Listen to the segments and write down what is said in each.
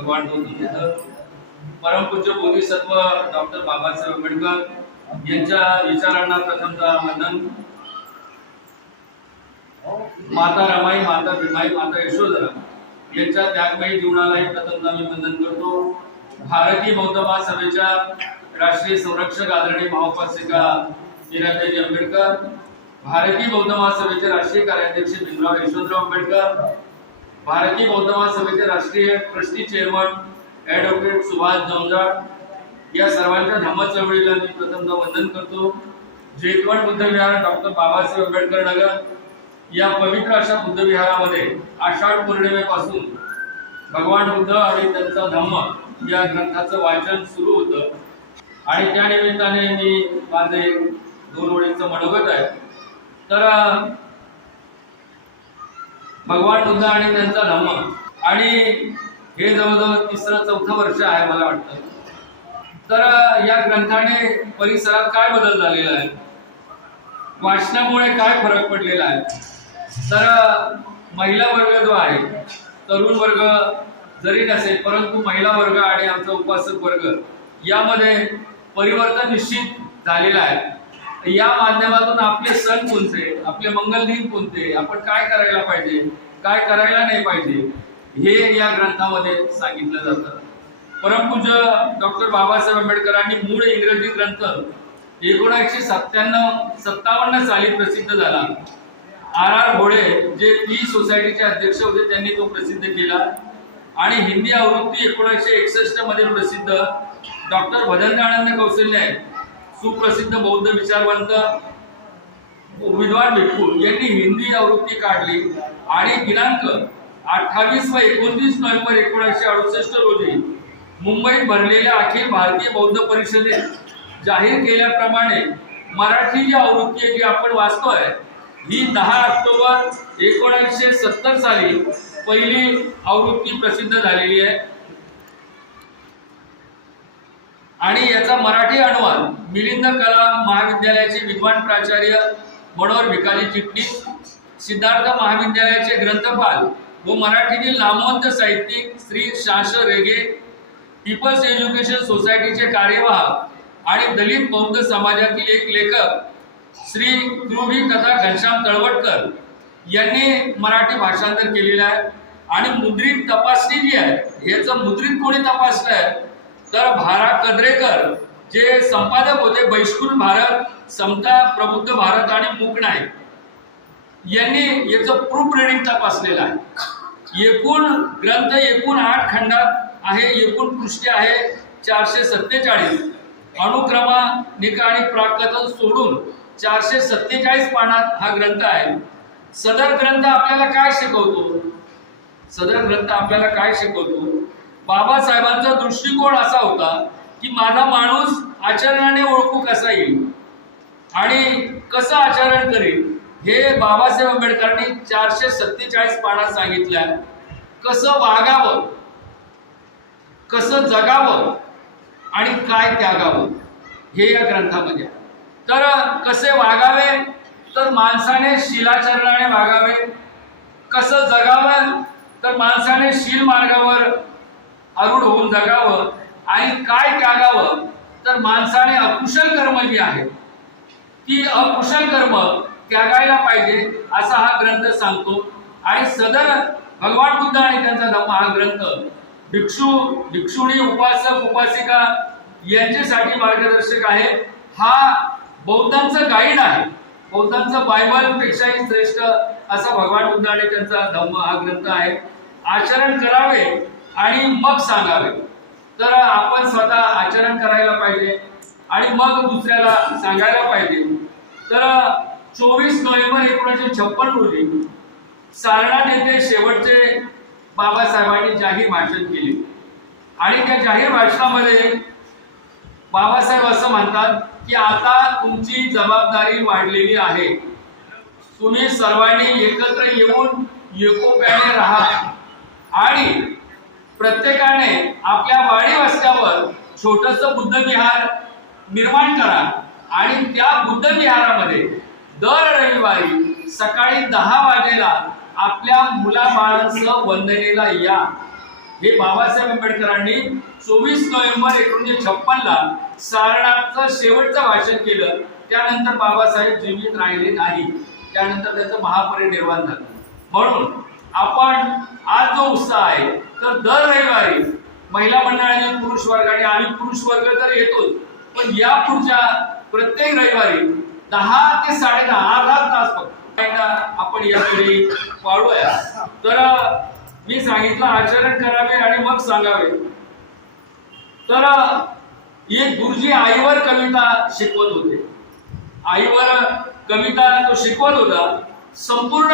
भगवान गौतम बुद्ध परमपूज्य बोधिसत्व डॉक्टर बाबासाहेब आंबेडकर यांच्या विचारांना प्रथमतः वंदन. माता रमाई माता भीमाई माता यशोधरा यांच्या त्यागमयी जीवनालाही प्रथमतः मी वंदन करतो. भारतीय बौद्ध महासभेच्या राष्ट्रीय संरक्षक आदरणीय महाउपासिका मीराताई आंबेडकर भारतीय बौद्ध महासभेचे राष्ट्रीय कार्याध्यक्ष भीमराव यशवंतराव आंबेडकर भारतीय बौद्ध महासभेचे राष्ट्रीय trustee chairman advocate Subhash Jamjal या सर्वांच्या धम्म चळवळीला मी प्रथमतः वंदन करतो. जेतवण बुद्ध विहार डॉक्टर बाबासाहेब आंबेडकर नगर या पवित्र अशा बुद्धविहारामध्ये आषाढ पौर्णिमेपासून भगवान बुद्ध आणि त्यांचा धम्म या ग्रंथाचं वाचन सुरू होतं. आणि त्या निमित्ताने मी माझे दोन ओळीचं मनोगत आहे. तर भगवान बुद्ध आणि त्यांचा धम्म. आणि हे जवळजवळ तिसरं चौथं वर्ष आहे मला वाटतं. तर या ग्रंथाने परिसरात काय बदल झालेला आहे? वाचनामुळे काय फरक पडलेला आहे? तर महिला वर्ग जो आहे तरुण वर्ग जरी नसेल परंतु महिला वर्ग आणि आमचा उपासक वर्ग यामध्ये परिवर्तन निश्चित झालेलं आहे. या माध्यमातून आपले सण कोणते? आपले मंगलदिन कोणते? आपण काय करायला पाहिजे? काय करायला नाही पाहिजे? हे या ग्रंथामध्ये सांगितलं जातं. परमपूज्य डॉक्टर बाबासाहेब आंबेडकरांनी मूळ इंग्रजी ग्रंथ एकोणीसशे सत्त्याण्णव सत्तावन्न साली प्रसिद्ध झाला. आर आर भोळे जे पी सोसायटीचे अध्यक्ष होते त्यांनी तो प्रसिद्ध केला. आणि हिंदी आवृत्ती एकोणीसशे एकसष्टमध्ये प्रसिद्ध डॉक्टर भदंतानंद कौशल्य सुप्रसिद्ध बौद्ध विचारवंत विद्वान भिक्खू यांनी हिंदी आवृत्ती काढली. आणि दिनांक अठ्ठावीस व एकोणतीस नोव्हेंबर एकोणीसशे अडुसष्ट रोजी मुंबईत भरलेल्या अखिल भारतीय बौद्ध परिषदेत जाहीर केल्याप्रमाणे मराठी जी आवृत्ती आहे जी आपण वाचतोय ही दहा ऑक्टोबर एकोणीसशे सत्तर साली पहिली आवृत्ती प्रसिद्ध झालेली आहे. आणि याचा मराठी अनुवाद मिलिंद कला महाविद्यालयाचे विद्वान प्राचार्य मनोहर भिकारी चिटणीस सिद्धार्थ महाविद्यालयाचे ग्रंथपाल व मराठीतील नामवंत साहित्यिक श्री शाश रेगे पीपल्स एज्युकेशन सोसायटीचे कार्यवाह आणि दलित बौद्ध समाजातील एक लेखक श्री कृभी कथा घनश्याम तळवटकर यांनी मराठी भाषांतर केलेलं आहे. आणि मुद्रित तपासणी जी आहे ह्याचं मुद्रित कोणी तपासलं आहे? तर भारा कद्रेकर जे संपादक होते बहिष्कृत भारत समता प्रबुद्ध भारत आणि मूक नायक यांनी याचं प्रूफ रिडिंग तपासलेलं आहे. एकूण ग्रंथ एकूण आठ खंडात आहे एकूण पृष्ठे आहे चारशे सत्तेचाळीस. अनुक्रमा आणि प्राकथन सोडून चारशे सत्तेचाळीस पानात हा ग्रंथ आहे. सदर ग्रंथ आपल्याला काय शिकवतो? सदर ग्रंथ आपल्याला काय शिकवतो? बाबासाहेबांचा दृष्टिकोन असा होता की माझा माणूस आचरणाने ओळखू कसा येईल? आणि कसं आचरण करेल? हे बाबासाहेब आंबेडकरांनी चारशे सत्तेचाळीस पानात सांगितलं. कसं वागावं? कसं जगावं? आणि काय त्यागावं? हे या ग्रंथामध्ये तर कसे वागावे? तर माणसाने शिलाचरणाने वागावे. कसं जगावं? तर माणसाने शील मार्गावर अरुण होऊन जगावं आणि काय त्यागावं तर माणसाने अकुशल कर्म जी आहे ती अकुशल कर्म त्यागायला पाहिजे असा हा ग्रंथ सांगतो. आणि सदर भगवान बुद्ध आणि त्यांचा धम्म हा ग्रंथ. भिक्षू भिक्षुणी उपासक उपासिका यांच्यासाठी मार्गदर्शक आहे. हा बौद्धांचं गाईड आहे. बौद्धांचं बायबलपेक्षाही श्रेष्ठ असा भगवान बुद्ध आणि त्यांचा धम्म हा ग्रंथ आहे. आचरण करावे आणि मग सांगावे. तर आपण स्वतः आचरण करायला पाहिजे आणि मग दुसऱ्याला सांगायला पाहिजे. तर चोवीस नोव्हेंबर एकोणीसशे छप्पन रोजी सारनाथ येथे शेवटचे बाबासाहेबांनी जाहीर भाषण केले. आणि त्या जाहीर भाषणामध्ये बाबासाहेब असं म्हणतात की आता तुमची जबाबदारी वाढलेली आहे. तुम्ही सर्वांनी एकत्र येऊन एकोप्याने राहा आणि प्रत्येकाने आपल्या वाडी वस्त्यावर छोटस बुद्ध विहार निर्माण करा आणि त्या बुद्ध विहारामध्ये दर रविवारी सकाळी दहा वाजेला आपल्या मुलाबाळांसह वंदनेला या. हे बाबासाहेब आंबेडकरांनी चोवीस नोव्हेंबर एकोणीसशे छप्पनला सारनाथचं शेवटचं भाषण केलं. त्यानंतर बाबासाहेब जीवित राहिले नाही. त्यानंतर त्याचं महापरिनिर्वाण झालं. म्हणून आपण आज जो उत्साह आहे तर दर रविवारी महिला मंडळाने पुरुष वर्ग आणि आम्ही पुरुष वर्ग तर येतोच पण या पुढच्या प्रत्येक रविवारी दहा ते साडे दहा अर्धा तास फक्त. आपण यापुढे पाळूया. तर मी सांगितलं आचरण करावे आणि मग सांगावे. तर एक गुरुजी आईवर कविता शिकवत होते. आईवर कविता तो शिकवत होता संपूर्ण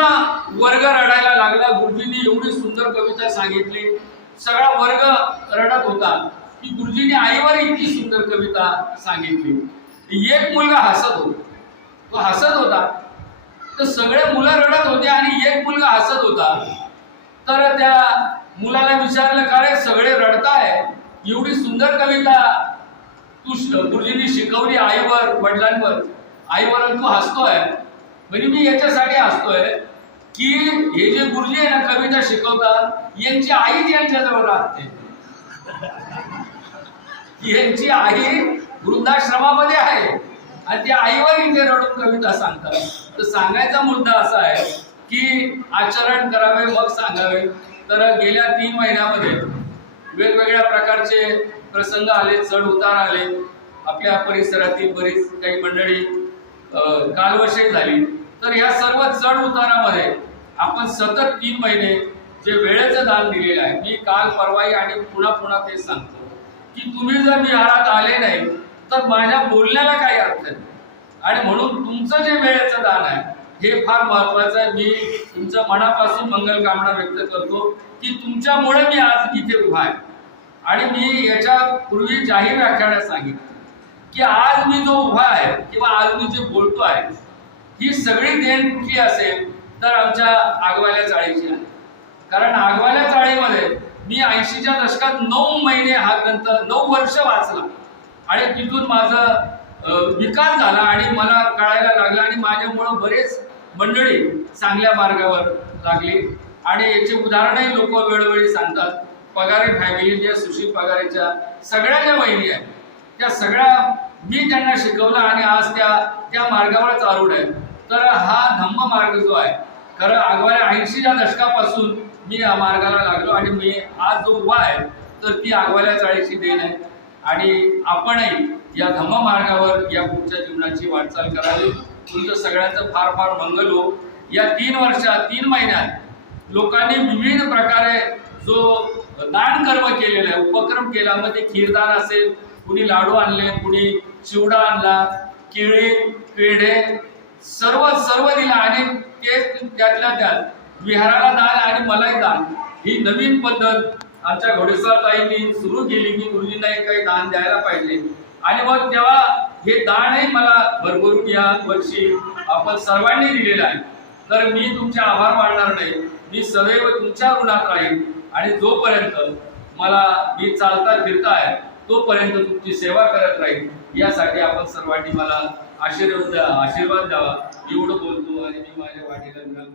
वर्ग रडायला लागला. गुरुजींनी एवढी सुंदर कविता सांगितली. सगळा वर्ग रडत होता. की गुरुजींनी आईवर इतकी सुंदर कविता सांगितली. एक मुलगा हसत होता. तो हसत होता. तर सगळे मुलं रडत होते आणि एक मुलगा हसत होता. तर त्या मुलाला विचारलं का रे सगळे रडताय? एवढी सुंदर कविता तू गुरुजींनी शिकवली आईवर वडिलांवर. आईवर तू हसतोय? म्हणजे मी याच्यासाठी असतोय की हे जे गुरुजी आहे ना कविता शिकवतात यांची आईच यांच्याजवळ राहते. यांची आई वृद्धाश्रमामध्ये आहे. आणि त्या आईवर इथे रडून कविता सांगतात. तर सांगायचा मुद्दा असा आहे की आचरण करावे मग सांगावे. तर गेल्या तीन महिन्यामध्ये वेगवेगळ्या प्रकारचे प्रसंग आले चढ उतार आले. आपल्या परिसरातील बरीच काही मंडळी अं, झाली. तर या सर्व चढ उतारामध्ये आपण सतत तीन महिने जे वेळेचं दान दिलेलं आहे मी काल परवाई आणि पुन्हा पुन्हा तेच सांगतो की तुम्ही जर विहारात आले नाही तर माझ्या बोलण्याला काही अर्थ नाही. आणि म्हणून तुमचं जे वेळेचं दान आहे हे फार महत्वाचं आहे. मी तुमच्या मनापासून मंगल कामना व्यक्त करतो की तुमच्यामुळे मी आज इथे उभा आहे. आणि मी याच्या पूर्वी जाहीर व्याख्यानात सांगितलं. की आज मी जो उभा आहे किंवा आज मी जे बोलतो आहे ही सगळी देण कुठली असेल तर आमच्या आगवाल्या चाळीची आहे. कारण आगवाल्या चाळीमध्ये मी ऐंशीच्या दशकात नऊ महिने हा ग्रंथ नऊ वर्ष वाचला. आणि तिथून माझं विकास झाला आणि मला कळायला लागलं आणि माझ्यामुळं बरेच मंडळी चांगल्या मार्गावर लागली. आणि याचे उदाहरणही लोक वेळोवेळी सांगतात. पगारी फॅमिली ज्या सुशील पगारेच्या सगळ्या ज्या वहिनी आहेत त्या सगळ्या मी त्यांना शिकवलं आणि आज त्या त्या मार्गावरच आरूढ आहे. तर हा धम्म मार्ग जो आहे खरं आगवाल्या ऐंशीच्या दशकापासून मी या मार्गाला लागलो आणि मी आज जो उभा आहे तर ती आगवाल्या चाळीची देण आहे. आणि आपणही या धम्म मार्गावर या पुढच्या जीवनाची वाटचाल करावी. तुमचं सगळ्यांचं फार फार मंगल हो. या तीन वर्षात तीन महिन्यात लोकांनी विविध प्रकारे जो दान कर्म केलेला आहे उपक्रम केला मग ते खीरदान असेल कुणी लाडू आणले कुणी चिवडा आणला केळी पेढे सर्व सर्व दिला आणि ते त्यातल्या त्यात विहाराला दान आणि मलाही दान. ही नवीन पद्धत आमच्या घोडेस्वार ताईंनी सुरू केली. की गुरुजींना काही दान द्यायला पाहिजे. आणि मग तेव्हा हे दानही मला भरभरून या वर्षी आपण सर्वांनी दिलेलं आहे. तर मी तुमचे आभार मानणार नाही. मी सदैव तुमच्या ऋणात राहील आणि जोपर्यंत मला मी चालता फिरता आहे तोपर्यंत तुमची सेवा करत राहील. यासाठी आपण सर्वांनी मला आशीर्वाद द्या आशीर्वाद द्यावा. एवढं बोलतो आणि मी माझ्या वाटेला विराम